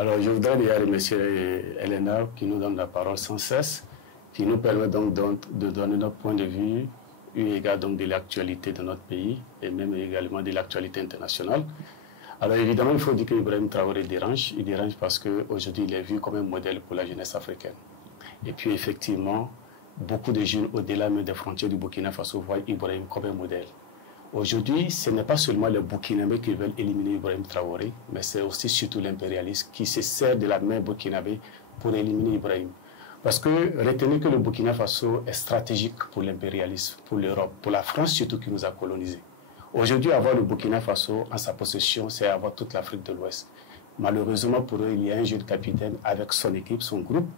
Alors, je voudrais déjà remercier Elena qui nous donne la parole sans cesse, qui nous permet donc de donner notre point de vue, eu égard donc de l'actualité de notre pays et même également de l'actualité internationale. Alors évidemment, il faut dire qu'Ibrahim Traoré dérange. Il dérange parce qu'aujourd'hui, il est vu comme un modèle pour la jeunesse africaine. Et puis effectivement, beaucoup de jeunes au-delà même des frontières du Burkina Faso voient Ibrahim comme un modèle. Aujourd'hui, ce n'est pas seulement les Burkinabés qui veulent éliminer Ibrahim Traoré, mais c'est aussi surtout l'impérialisme qui se sert de la main burkinabé pour éliminer Ibrahim. Parce que retenez que le Burkina Faso est stratégique pour l'impérialisme, pour l'Europe, pour la France surtout qui nous a colonisés. Aujourd'hui, avoir le Burkina Faso en sa possession, c'est avoir toute l'Afrique de l'Ouest. Malheureusement pour eux, il y a un jeune capitaine avec son équipe, son groupe,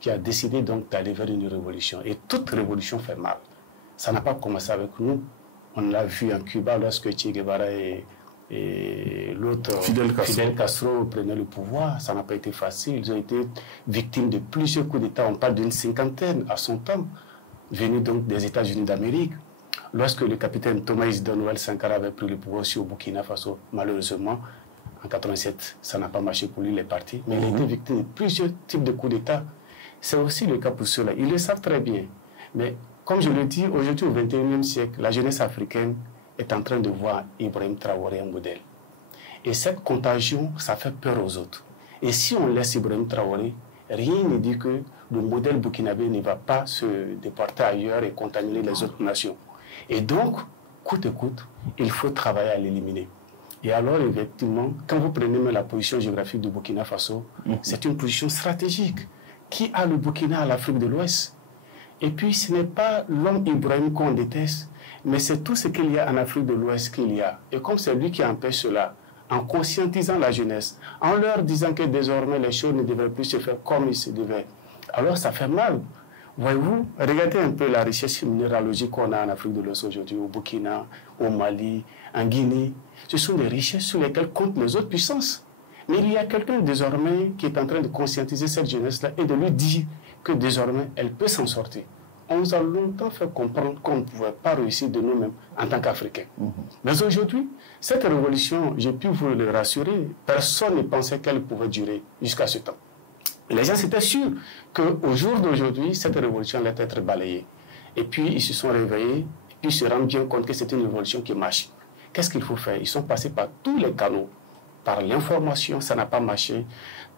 qui a décidé donc d'aller vers une révolution. Et toute révolution fait mal. Ça n'a pas commencé avec nous. On l'a vu en Cuba lorsque Che Guevara et l'autre Fidel Castro prenaient le pouvoir. Ça n'a pas été facile. Ils ont été victimes de plusieurs coups d'État. On parle d'une cinquantaine à son temps, venus donc des États-Unis d'Amérique. Lorsque le capitaine Thomas Isidore Noël Sankara avait pris le pouvoir sur Burkina Faso, malheureusement, en 1987, ça n'a pas marché pour lui, il est parti. Mais il a été victime de plusieurs types de coups d'État. C'est aussi le cas pour ceux-là. Ils le savent très bien. Mais comme je le dis, aujourd'hui, au XXIe siècle, la jeunesse africaine est en train de voir Ibrahim Traoré un modèle. Et cette contagion, ça fait peur aux autres. Et si on laisse Ibrahim Traoré, rien ne dit que le modèle burkinabé ne va pas se déporter ailleurs et contaminer les autres nations. Et donc, coûte que coûte, il faut travailler à l'éliminer. Et alors, effectivement, quand vous prenez même la position géographique du Burkina Faso, c'est une position stratégique. Qui a le Burkina à l'Afrique de l'Ouest? Et puis, ce n'est pas l'homme Ibrahim qu'on déteste, mais c'est tout ce qu'il y a en Afrique de l'Ouest qu'il y a. Et comme c'est lui qui empêche cela, en conscientisant la jeunesse, en leur disant que désormais les choses ne devraient plus se faire comme il se devait, alors ça fait mal. Voyez-vous, regardez un peu la richesse minéralogique qu'on a en Afrique de l'Ouest aujourd'hui, au Burkina, au Mali, en Guinée. Ce sont des richesses sur lesquelles comptent les autres puissances. Mais il y a quelqu'un désormais qui est en train de conscientiser cette jeunesse-là et de lui dire que désormais elle peut s'en sortir. On nous a longtemps fait comprendre qu'on ne pouvait pas réussir de nous-mêmes en tant qu'Africains. Mais aujourd'hui, cette révolution, j'ai pu vous le rassurer, personne ne pensait qu'elle pouvait durer jusqu'à ce temps. Les gens étaient sûrs qu'au jour d'aujourd'hui, cette révolution allait être balayée. Et puis, ils se sont réveillés, et puis ils se rendent bien compte que c'est une révolution qui marche. Qu'est-ce qu'il faut faire? Ils sont passés par tous les canaux. Par l'information, ça n'a pas marché.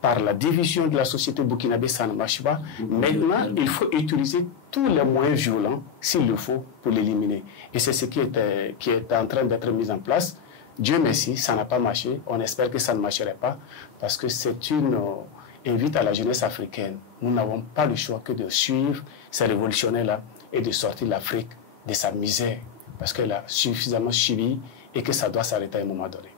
Par la division de la société burkinabé, ça ne marche pas. Maintenant, il faut utiliser tous les moyens violents, s'il le faut, pour l'éliminer. Et c'est ce qui est en train d'être mis en place. Dieu merci, ça n'a pas marché. On espère que ça ne marcherait pas, parce que c'est une invite à la jeunesse africaine. Nous n'avons pas le choix que de suivre ces révolutionnaires-là et de sortir l'Afrique de sa misère, parce qu'elle a suffisamment subi et que ça doit s'arrêter à un moment donné.